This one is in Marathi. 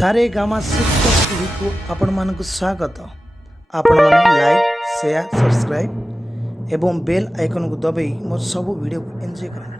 सारे गामा शिक्षक टीवी को आपण मानक स्वागत। आपण माने लाइक शेयर सब्सक्राइब एवं बेल आइकन को दबाई मोर सब वीडियो को एंजॉय करना।